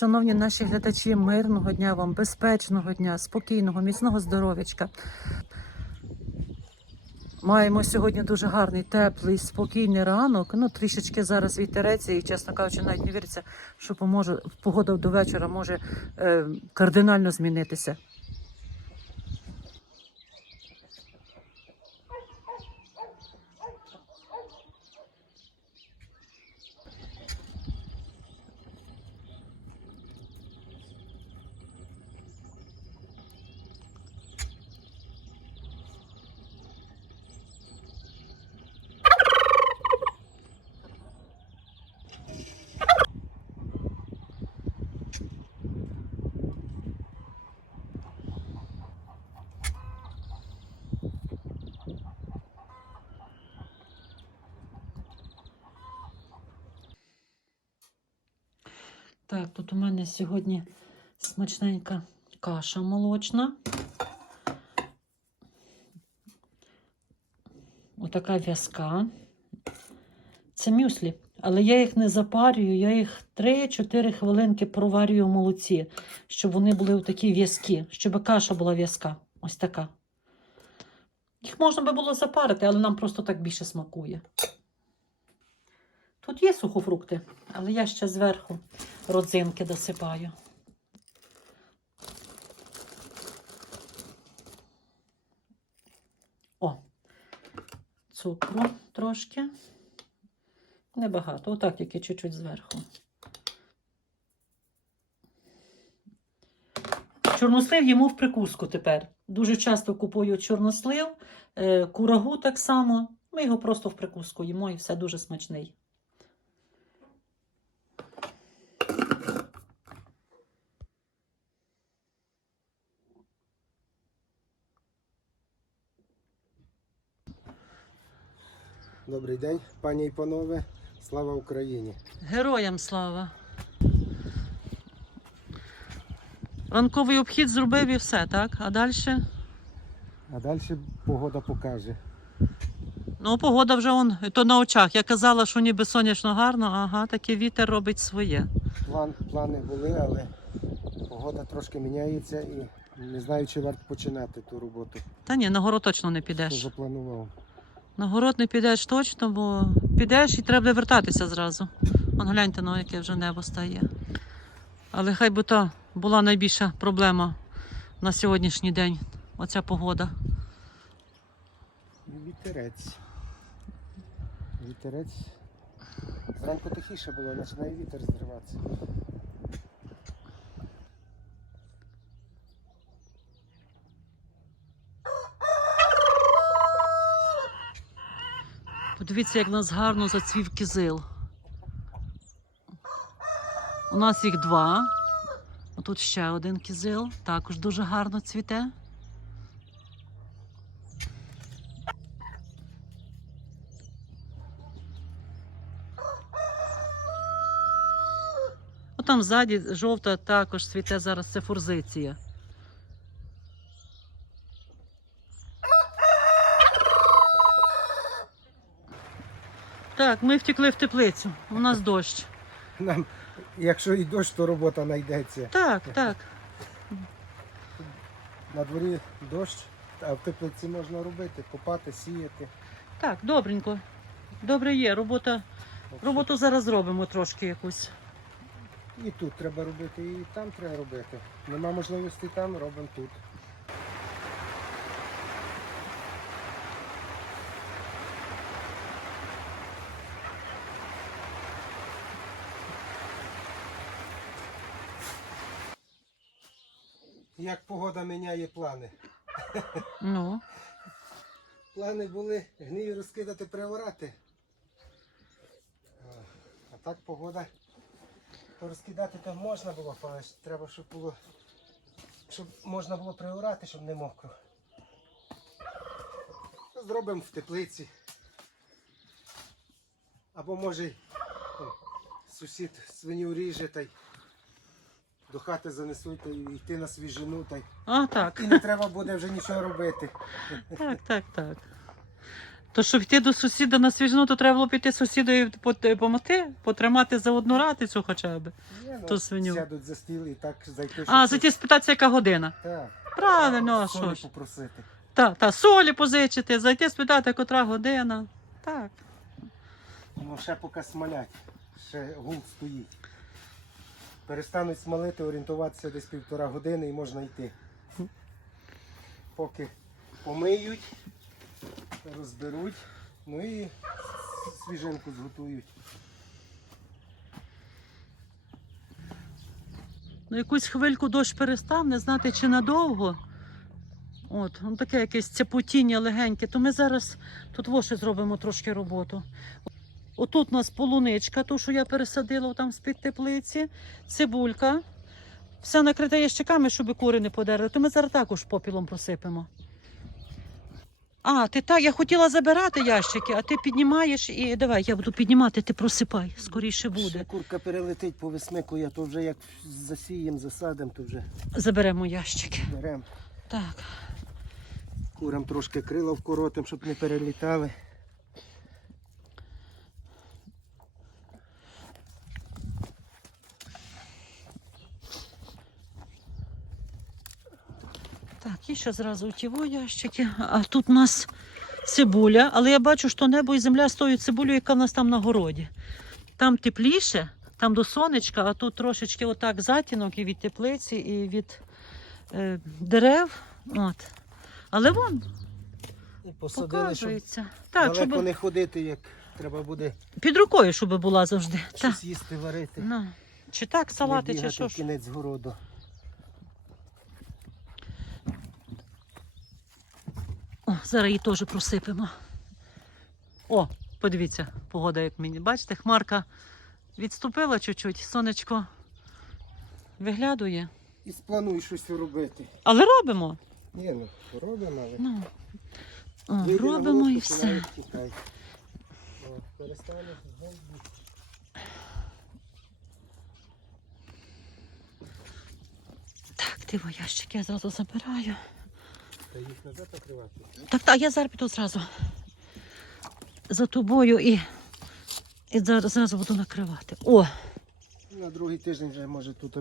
Шановні наші глядачі, мирного дня вам, безпечного дня, спокійного, міцного здоров'ячка. Маємо сьогодні дуже гарний, теплий, спокійний ранок. Ну, трішечки зараз вітереться, і, чесно кажучи, навіть не віриться, що поможе, погода до вечора може е, кардинально змінитися. Так, тут у мене сьогодні смачненька каша молочна. Отака в'язка. Це мюслі, але я їх не запарюю, я їх 3-4 хвилинки проварюю в молоці, щоб вони були такі в'язкі, щоб каша була в'язка. Ось така. Їх можна би було запарити, але нам просто так більше смакує. Тут є сухофрукти, але я ще зверху родзинки досипаю. О, цукру трошки. Небагато, отак тільки чуть-чуть зверху. Чорнослив їмо в прикуску тепер. Дуже часто купую чорнослив, е, курагу так само. Ми його просто в прикуску їмо і все дуже смачний. Добрий день, пані і панове. Слава Україні! Героям слава. Ранковий обхід зробив і все, так? А далі? А далі погода покаже. Ну, погода вже он, то на очах. Я казала, що ніби сонячно гарно, ага, такий вітер робить своє. План, плани були, але погода трошки міняється і не знаю, чи варто починати ту роботу, Та ні, на город точно не підеш. що запланував. На город не підеш точно, бо підеш і треба вертатися зразу. Вон гляньте, ну, яке вже небо стає. Але хай би то була найбільша проблема на сьогоднішній день. Оця погода. Вітерець. Вітерець. Зранку тихіше було, починає вітер зриватися. Подивіться, як в нас гарно зацвів кизил. У нас їх два. Отут ще один кизил, також дуже гарно цвіте. Отам ззаді жовта також цвіте зараз це форзиція. Так, ми втекли в теплицю. У нас дощ. Нам, якщо і дощ, то робота знайдеться. Так, так. На дворі дощ, а в теплиці можна робити, копати, сіяти. Так, добренько. Добре є. Робота, роботу зараз зробимо трошки якусь. І тут треба робити, і там треба робити. Нема можливості там, робимо тут. Як погода міняє плани? Ну, Плани були гнію розкидати, приорати. А, А так погода. То розкидати там можна було, але треба, щоб було. Щоб можна було приорати, щоб не мокро. Зробимо в теплиці. Або може й, сусід свиню ріже та й до хати занесуть й йти на свіжину та й а так. і не треба буде вже нічого робити. Так, так, так. То щоб йти до сусіда на свіжину, то треба було піти сусідові помогти, потримати за одну ратицю хоча б. Ні, ну, свиню. Сядуть за стіл і так зайти. А, щоб зайти спитатися, яка година. Так. Правильно, а Солі що ж. попросити. Та, та, солі позичити, зайти спитати, котра година. Так. Ну, ще поки смалять, ще гул стоїть. Перестануть смалити, орієнтуватися десь півтора години і можна йти. Поки помиють, розберуть, ну і свіжинку зготують. Ну, якусь хвильку дощ перестав, не знати чи надовго. От, ну, таке якесь цепотіння легеньке, то ми зараз тут во ще зробимо трошки роботу. Отут у нас полуничка, ту, що я пересадила там з-під теплиці, цибулька. Все накрите ящиками, щоб кури не подерли. То ми зараз також попілом просипемо. А, ти так, я хотіла забирати ящики, а ти піднімаєш і давай, я буду піднімати, ти просипай, скоріше буде. Ще курка перелетить по веснику, я то вже як засієм, засадим, то вже Заберемо ящики. беремо. Так. Курам трошки крила вкоротим, щоб не перелітали. І ще зразу во ящики. А тут у нас цибуля, але я бачу, що небо і земля з тою цибулею, яка в нас там на городі. Там тепліше, там до сонечка, а тут трошечки отак затінок і від теплиці, і від е, дерев. От. Але вон І посадили, щоб показується. Так, далеко щоб не ходити, як треба буде під рукою, щоб була завжди. Так. щось їсти, варити. Ну. Чи так, салати, не чи бігати що в ж. кінець городу. Зараз її теж просипемо. О, подивіться, погода, як мені. Бачите, хмарка відступила чуть-чуть, сонечко виглядує. І сплануй щось робити. Але робимо. Ні, ну робимо, але Ну, о, робимо і все. знову. Так, диво, ящик я зразу забираю. Та їх назад накривати. Так, так, я зараз піду зразу за тобою і, і зараз, зразу буду накривати. О, На другий тиждень вже може тут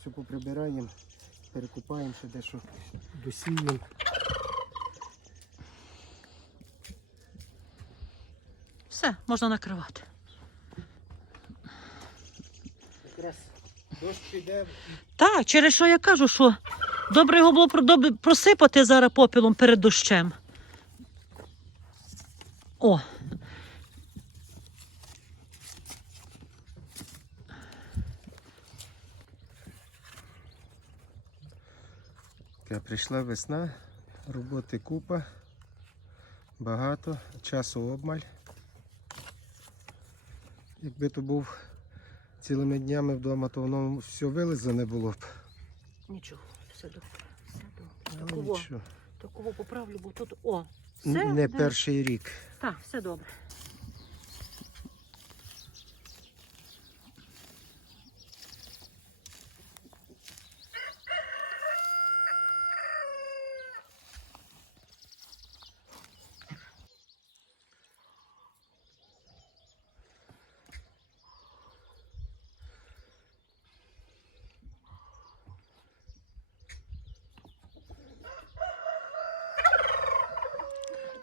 все поприбираємо, перекупаємо ще дещо досіємо. все, можна накривати. Якраз дощ піде, Так, через що я кажу, що добре його було просипати зараз попілом перед дощем. О. Прийшла весна, роботи купа, багато, часу обмаль. Якби то був цілими днями вдома, то воно все вилизане було б. Нічого, все добре. Все добре. Такого, такого поправлю, бо тут. О, все. Не перший рік. Так, все добре.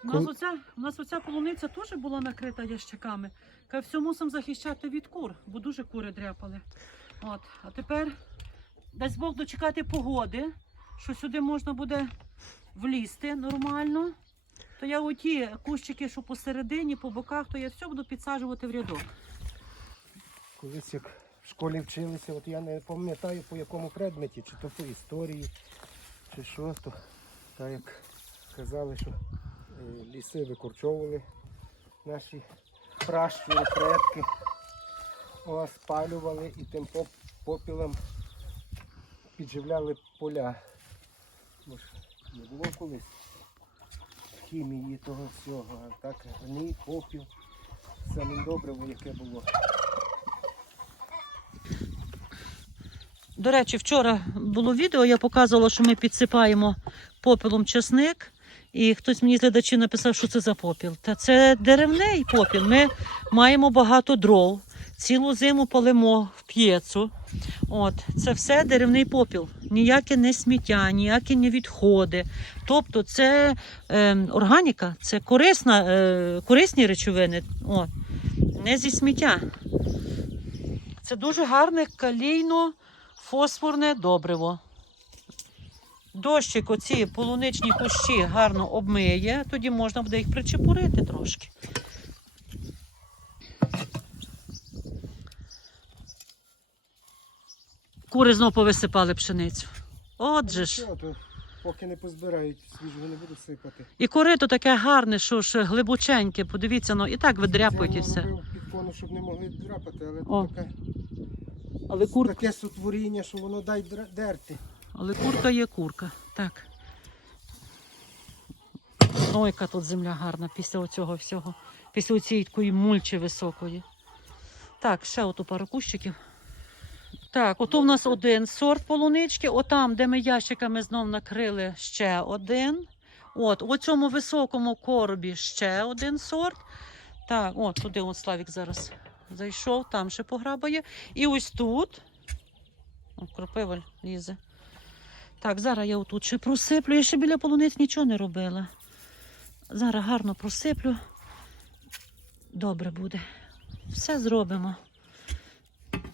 У нас, Кол- оця, у нас оця полуниця теж була накрита ящиками. Ка все мусимо захищати від кур, бо дуже кури дряпали. От. А тепер дасть Бог дочекати погоди, що сюди можна буде влізти нормально. То я оті кущики, що посередині, по боках, то я все буду підсаджувати в рядок. Колись як в школі вчилися, от я не пам'ятаю по якому предметі, чи то по історії, чи що, то так як казали, що ліси викорчовували наші пращури, предки, о, спалювали і тим попілом підживляли поля. Бо ж не було колись хімії того всього, а так гній, попіл, саме добриво, яке було. До речі, вчора було відео, я показувала, що ми підсипаємо попелом чесник І хтось мені з глядачів написав, що це за попіл. Та це деревний попіл. Ми маємо багато дров, цілу зиму палимо в п'єцу. От, це все деревний попіл. Ніяке не сміття, ніякі не відходи. Тобто це е, органіка, це корисна, е, корисні речовини. От, не зі сміття. Це дуже гарне калійно-фосфорне добриво. Дощик оці полуничні кущі гарно обмиє, тоді можна буде їх причепурити трошки. Кури знов повисипали пшеницю. Отже ж. То поки не позбирають, свіжого не буду сипати. І корито таке гарне, що ж глибоченьке. Подивіться, ну і так видряпують і все. я робив підкону, щоб не могли драпати, але О. таке, Але, кур... таке сотворіння, що воно дай дерти. Але курка є курка. Так. Ой, яка тут земля гарна після оцього всього. Після цієї такої мульчі високої. Так, ще оту пару кущиків. Так, ото в нас один сорт полунички. Отам, де ми ящиками знов накрили, ще один. От, у цьому високому коробі ще один сорт. Так, от туди от Славік зараз зайшов, там ще пограбає. І ось тут. О, лізе. Так, зараз я отут ще просиплю. Я ще біля полуниць нічого не робила. Зараз гарно просиплю. Добре буде. Все зробимо.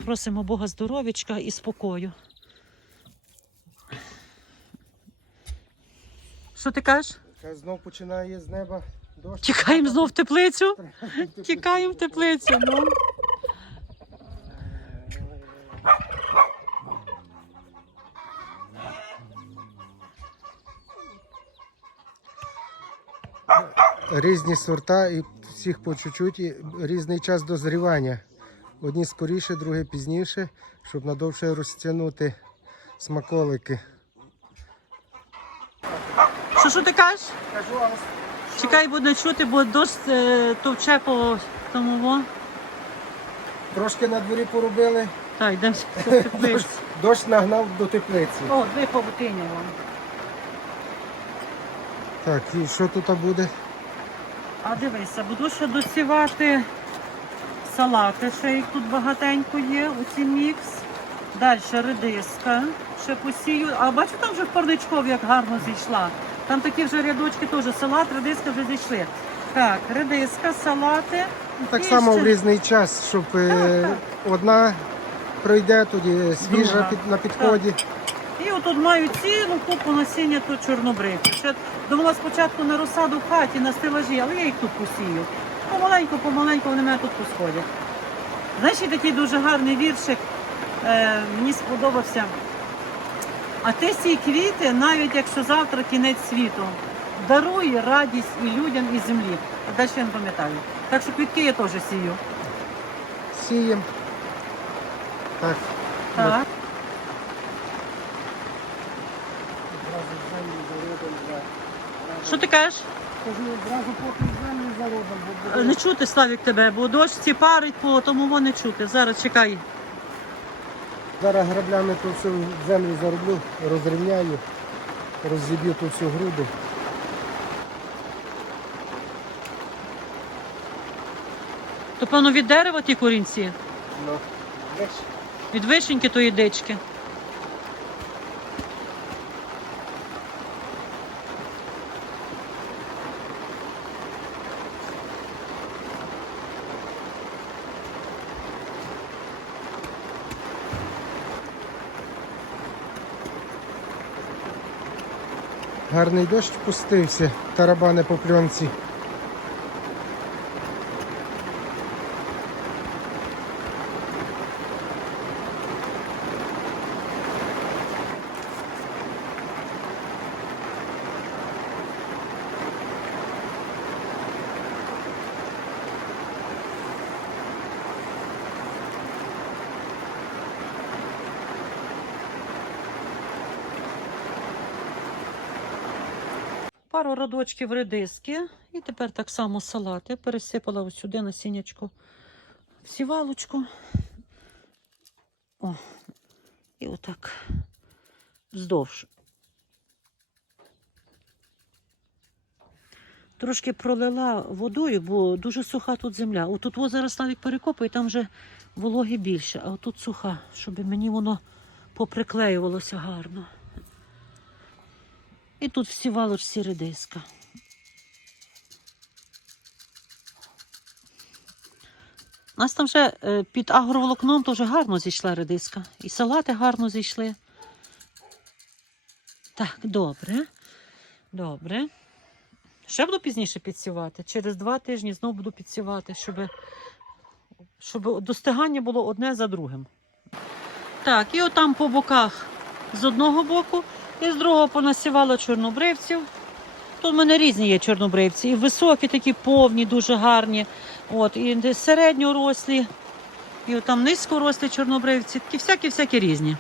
Просимо Бога здоров'ячка і спокою. Що ти кажеш? Знов починає з неба дощ. Тікаємо знов в теплицю? Тікаємо в теплицю. Ну. Різні сорта і всіх по чуть-чуть, і різний час дозрівання. Одні скоріше, другі пізніше, щоб надовше розтягнути смаколики. Що, що ти кажеш? Кажу, Чекай, буде не чути, бо дощ е, товче по тому. Во. трошки на дворі поробили, Так, йдемо дощ нагнав до теплиці. О, дві павутині вам. Так, і що тут буде? А дивися, буду ще досівати салати, ще їх тут багатенько є, оці мікс. Далі редиска, ще посію. А бачу, там вже в парничкові як гарно зійшла. Там такі вже рядочки теж салат, редиска вже зійшли. Так, редиска, салати. Ну, Так І само ще- в різний час, щоб е, одна пройде, тоді свіжа Друга. на підході. І отут маю цілу купу насіння тут чорнобривки. Ще думала спочатку на розсаду в хаті, на стелажі, але я їх тут посію. Помаленьку, помаленьку вони мене тут посходять. Знаєш, такий дуже гарний віршик, е, мені сподобався. А ти сій квіти, навіть якщо завтра кінець світу, даруй радість і людям, і землі. А далі я не пам'ятаю. Так що квітки я теж сію. Сіємо. Так. Так. Одразу землю заробимо, да. Що ти кажеш? Кажу, одразу поки землю бо Е, Не чути, Славік, тебе, бо дощ ці парить, по тому воно не чути. Зараз чекай. Зараз граблями ту всю землю зароблю, розрівняю, розіб'ю ту всю груду. То, певно, від дерева ті корінці, Ну, від вишеньки тої дички. Гарний дощ пустився, тарабани по пленці. Родочків редиски. І тепер так само салати. Пересипала ось сюди насіннячко в сівалочку. О, і отак вздовж. трошки пролила водою, бо дуже суха тут земля. Отут во зараз навіть перекопує, там вже вологи більше, а отут суха, щоб мені воно поприклеювалося гарно. І тут всі валочці редиска. У нас там вже е, під агроволокном вже гарно зійшла редиска. І салати гарно зійшли. Так, добре. Добре. Ще буду пізніше підсівати. Через два тижні знову буду підсівати, щоб, щоб достигання було одне за другим. Так, і отам по боках з одного боку, і з другого понасівала чорнобривців. Тут в мене різні є чорнобривці. І високі, такі повні, дуже гарні. От, і середньорослі, і там низькорослі чорнобривці, такі всякі-всякі різні.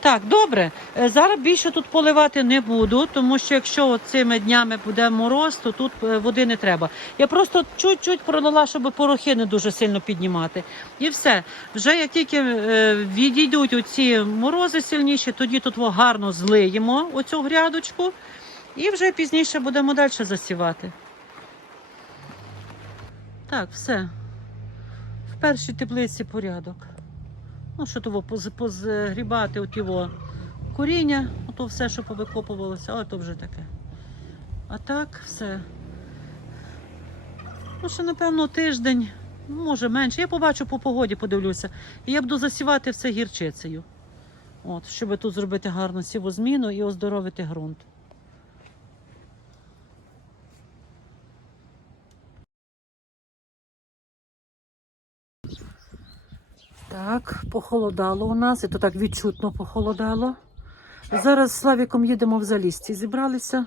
Так, добре. Е, Зараз більше тут поливати не буду, тому що якщо цими днями буде мороз, то тут е, води не треба. Я просто чуть-чуть пролила, щоб порохи не дуже сильно піднімати. І все. Вже як тільки е, відійдуть оці морози сильніші, тоді тут гарно злиємо оцю грядочку, і вже пізніше будемо далі засівати. Так, все. В першій теплиці порядок. Ну, що того позгрібати от його коріння, ото все, що повикопувалося, але то вже таке. А так, все. Ну, ще, напевно, тиждень, ну, може менше. Я побачу по погоді, подивлюся. І я буду засівати все гірчицею. От, щоб тут зробити гарну сівозміну і оздоровити ґрунт. Так, похолодало у нас, і то так відчутно похолодало. Зараз з Славіком їдемо в Залісці. Зібралися.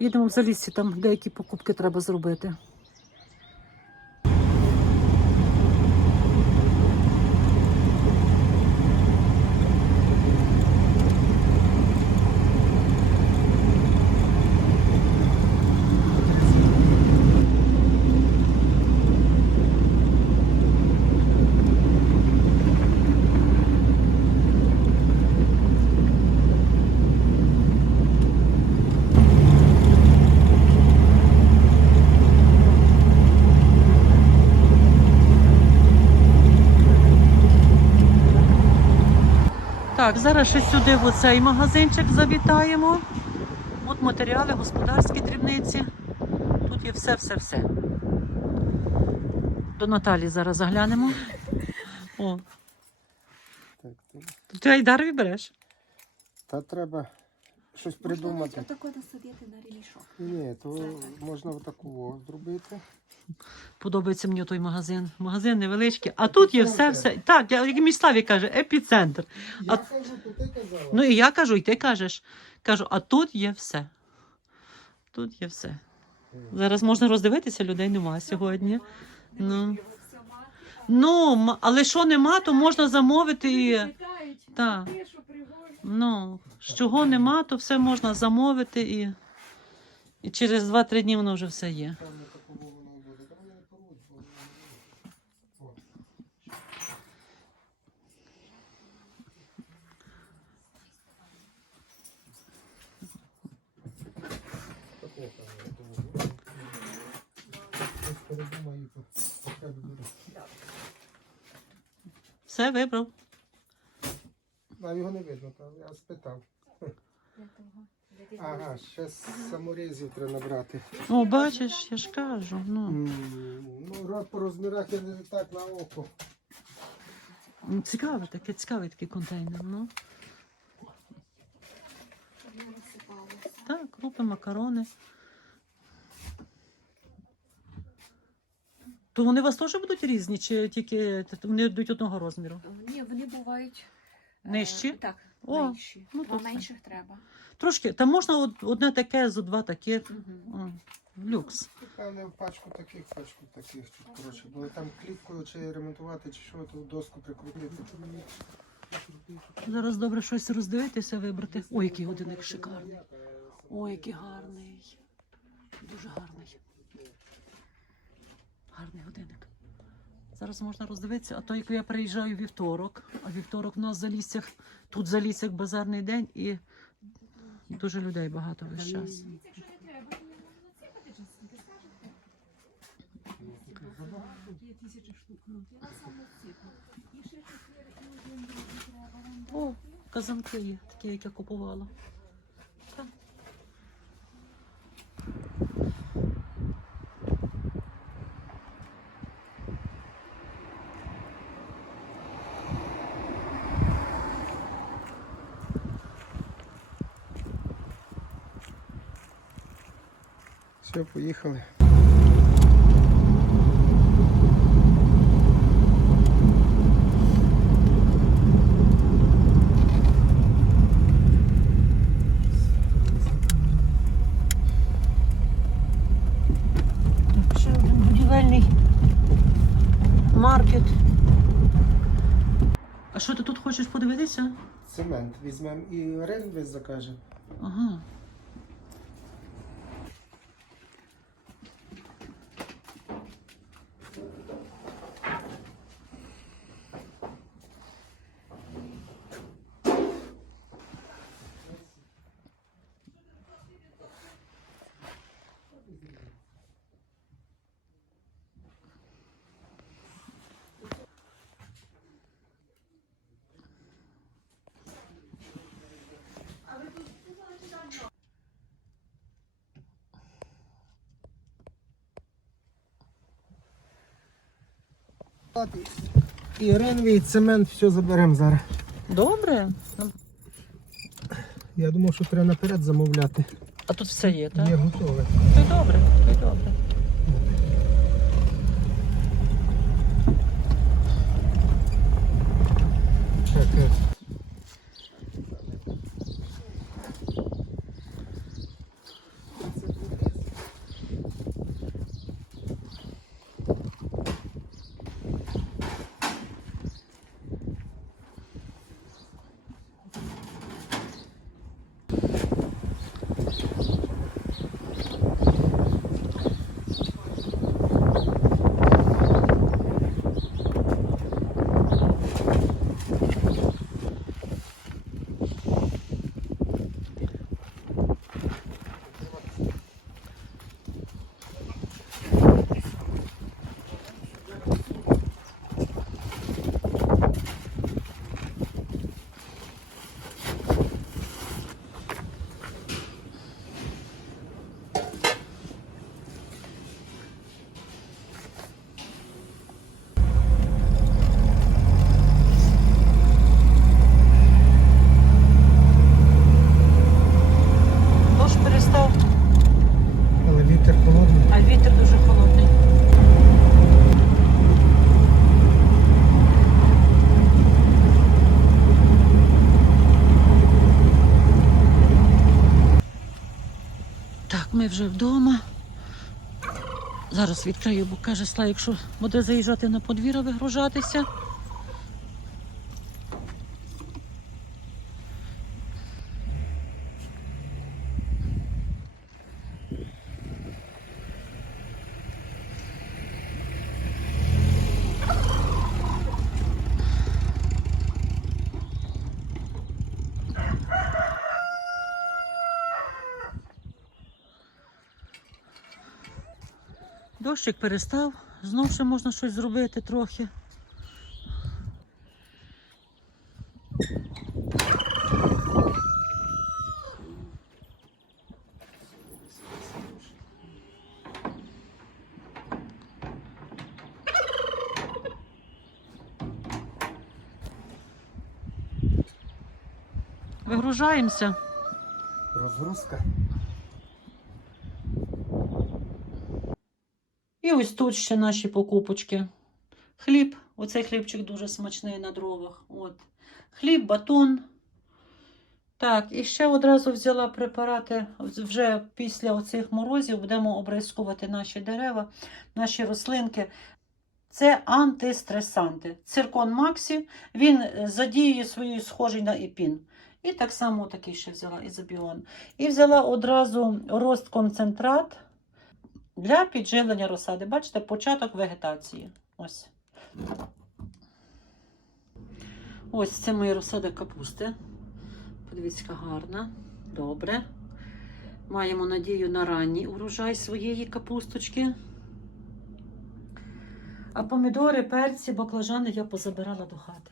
Їдемо в Залісці, там деякі покупки треба зробити. Так, зараз ще сюди в оцей магазинчик завітаємо. От матеріали, господарські дрібниці. Тут є все-все-все. До Наталі зараз заглянемо. О, Так, так. ти Айдар береш. Та треба щось придумати. Отако насадити на ремішок. Ні, то можна отаку зробити. Подобається мені той магазин. Магазин невеличкий, а тут є все-все. Так, я- як мій Славі каже, епіцентр. Я А- кажу, то ти казала. Ну і я кажу, і ти кажеш. Кажу, а тут є все. Тут є все. Зараз можна роздивитися, людей нема сьогодні. Ну, ну м- але що нема, то можна замовити і. Так. Ну, з чого нема, то все можна замовити і. І через 2-3 дні воно вже все є. Все вибрав. А його не видно, там я спитав. Ага, ще саморізів треба набрати. О, бачиш, я ж кажу. Ну, Ну, по розмірах я не так на око. Ну, цікавий такий, цікавий такий контейнер. Ну. Так, крупи, макарони. То вони у вас теж будуть різні, чи тільки вони йдуть одного розміру? Ні, вони бувають Нижчі? Так, О, менші. ну, то Два все. менших треба. Трошки. Там можна од- одне таке, зо два таких. Мгм. Люкс. Певне, пачку таких, пачку таких. Тут, коротше, бо там кліпкою чи ремонтувати, чи що, то доску прикрутити. Зараз добре щось роздивитися, вибрати. Ой, який годинник шикарний. Ой, який гарний. Дуже гарний. Гарний годинник. Зараз можна роздивитися, а то як я приїжджаю вівторок, а вівторок у нас в заліссях, тут в заліссях базарний день і дуже людей багато весь час. О, казанки є, такі, як я купувала. Все, поїхали. Ще один будівельний маркет. А що ти тут хочеш подивитися? Цемент візьмемо і рейнвіз закажемо. І ренві, і цемент, все заберемо зараз. Добре. Я думав, що треба наперед замовляти. А тут все є, так? Є готове. То й добре, то й добре. Чекай. Дощ перестав, Але вітер холодний. а вітер дуже холодний. Так, ми вже вдома. Зараз відкрию, бо каже Славік, що буде заїжджати на подвір'я вигружатися. Дощик перестав, знов ще можна щось зробити трохи. Вигружаємося. Розгрузка. І ось тут ще наші покупочки. Хліб. Оцей хлібчик дуже смачний на дровах. От. Хліб, батон. Так, і ще одразу взяла препарати. Вже після оцих морозів будемо обрискувати наші дерева, наші рослинки. Це антистресанти. Циркон Максі, він е, задіює свою схожий на епін. І так само такий ще взяла ізобіон. І взяла одразу рост концентрат для підживлення розсади. Бачите, початок вегетації. Ось. Ось це моя розсада капусти. Подивіться, яка гарна. Добре. Маємо надію на ранній урожай своєї капусточки. А помідори, перці, баклажани я позабирала до хати.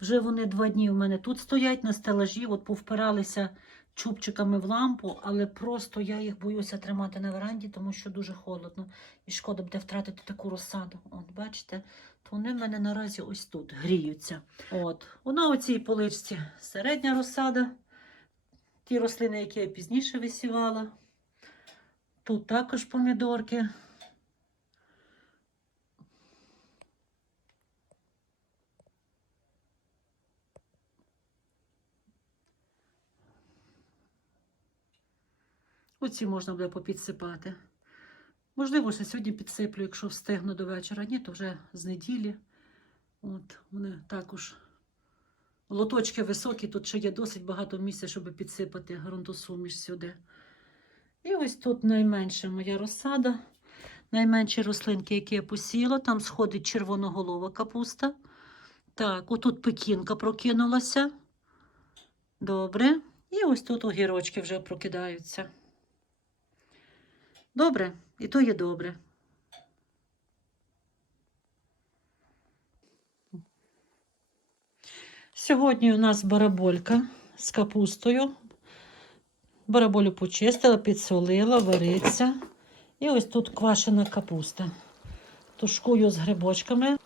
Вже вони два дні у мене тут стоять на стелажі, от повпиралися чубчиками в лампу, але просто я їх боюся тримати на веранді, тому що дуже холодно. І шкода буде втратити таку розсаду. От, бачите, то вони в мене наразі ось тут гріються. От, вона у цій поличці середня розсада. Ті рослини, які я пізніше висівала. Тут також помідорки. Оці можна буде попідсипати. Можливо, ще сьогодні підсиплю, якщо встигну до вечора. Ні, то вже з неділі. От, вони також. Лоточки високі, тут ще є досить багато місця, щоб підсипати ґрунтосуміш сюди. І ось тут найменша моя розсада. Найменші рослинки, які я посіяла, там сходить червоноголова капуста. Так, отут пекінка прокинулася. Добре. І ось тут огірочки вже прокидаються. Добре, і то є добре. Сьогодні у нас бараболька з капустою. Бараболю почистила, підсолила, вариться. І ось тут квашена капуста. Тушкую з грибочками.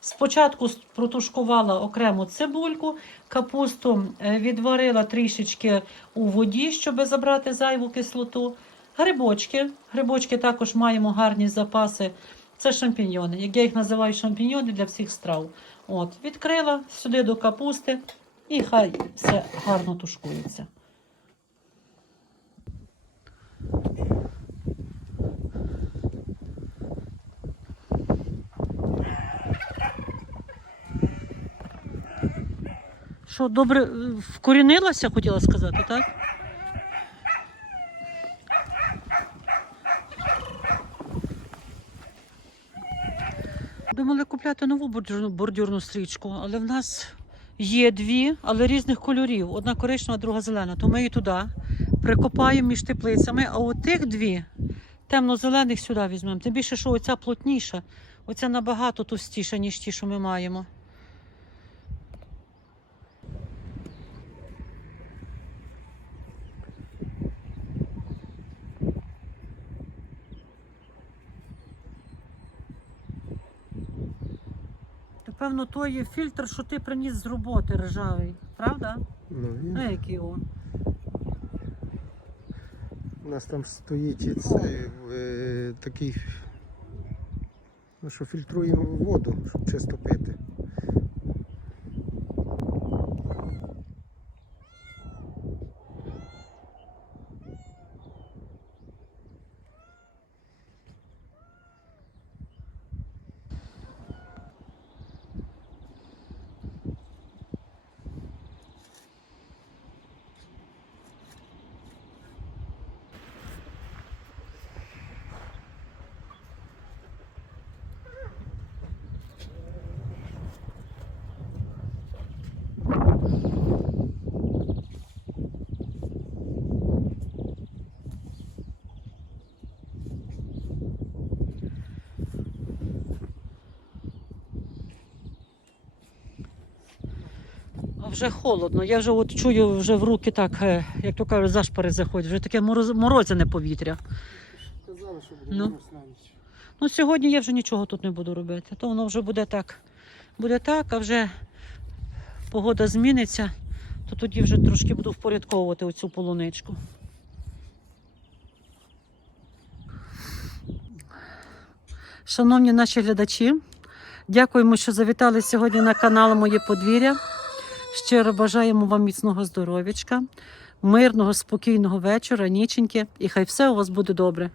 Спочатку протушкувала окремо цибульку, капусту е, відварила трішечки у воді, щоб забрати зайву кислоту. Грибочки. Грибочки також маємо гарні запаси. Це шампіньйони. Як я їх називаю шампіньйони для всіх страв. От, відкрила сюди до капусти і хай все гарно тушкується. Що, добре вкорінилася, хотіла сказати, так? Думали купляти нову бордюрну, стрічку, але в нас є дві, але різних кольорів. Одна коричнева, друга зелена. То ми її туди прикопаємо між теплицями, а от тих дві темно-зелених сюди візьмемо. Тим більше, що оця плотніша, оця набагато товстіша, ніж ті, що ми маємо. Напевно, той є фільтр, що ти приніс з роботи ржавий, правда? Ну, він. Ну, який он. У нас там стоїть і цей, е, такий, ну, що фільтруємо воду, щоб чисто пити. Вже холодно. Я вже от чую вже в руки так, е, як то кажуть, зашпари заходять. Вже таке мороз, морозяне повітря. Казали, що Ну. буде ніч. Ну, сьогодні я вже нічого тут не буду робити. То воно вже буде так. Буде так, а вже погода зміниться, то тоді вже трошки буду впорядковувати оцю полуничку. Шановні наші глядачі, дякуємо, що завітали сьогодні на канал Моє подвір'я. Щиро бажаємо вам міцного здоров'ячка, мирного, спокійного вечора, ніченьки, і хай все у вас буде добре.